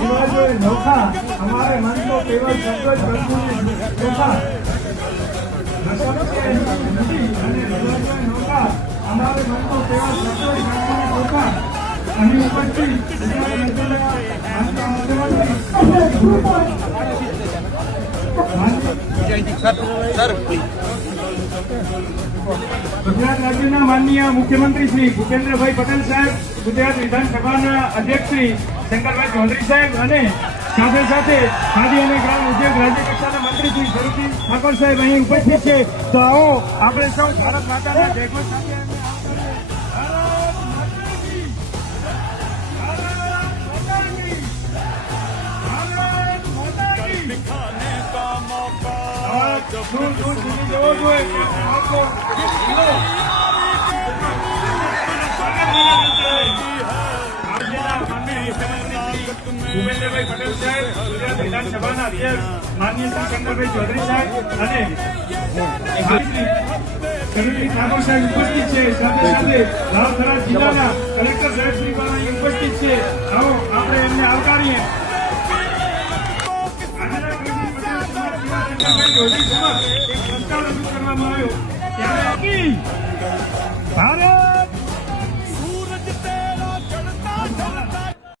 रिवाजों नौखा हमारे मन को केवल संतोष नौखा नौखा हमारे मन को केवल संतोष नौखा અહીં ઉપસ્થિત ગુજરાત રાજ્યના માનનીય મુખ્યમંત્રી શ્રી ભૂપેન્દ્રભાઈ પટેલ સાહેબ, ગુજરાત વિધાનસભાના અધ્યક્ષ શ્રી શંકરભાઈ ચૌધરી સાહેબ અને સાથે સાથે ખાદી અને ગ્રામ ઉદ્યોગ રાજ્ય કક્ષાના મંત્રી શ્રી શરદજી ઠાકોર સાહેબ અહીં ઉપસ્થિત છે. તો આવો આપણે સૌ ભારત માતાના જયઘોષ સાથે ભૂપેન્દ્રભાઈ પટેલ સાહેબ, ગુજરાત વિધાનસભાના અધ્યક્ષ માનનીય શ્રી શંકરભાઈ ચૌધરી સાહેબ અને શરદજી ઠાકોર સાહેબ ઉપસ્થિત છે. સાથે સાથે લાલથરા જિલ્લાના કલેક્ટર સાહેબ શ્રી પણ અહીં ઉપસ્થિત છે. આવો આપણે એમને આવકારીએ. એક પ્રસ્તાવ રજૂ કરવામાં આવ્યો ત્યારે ભારત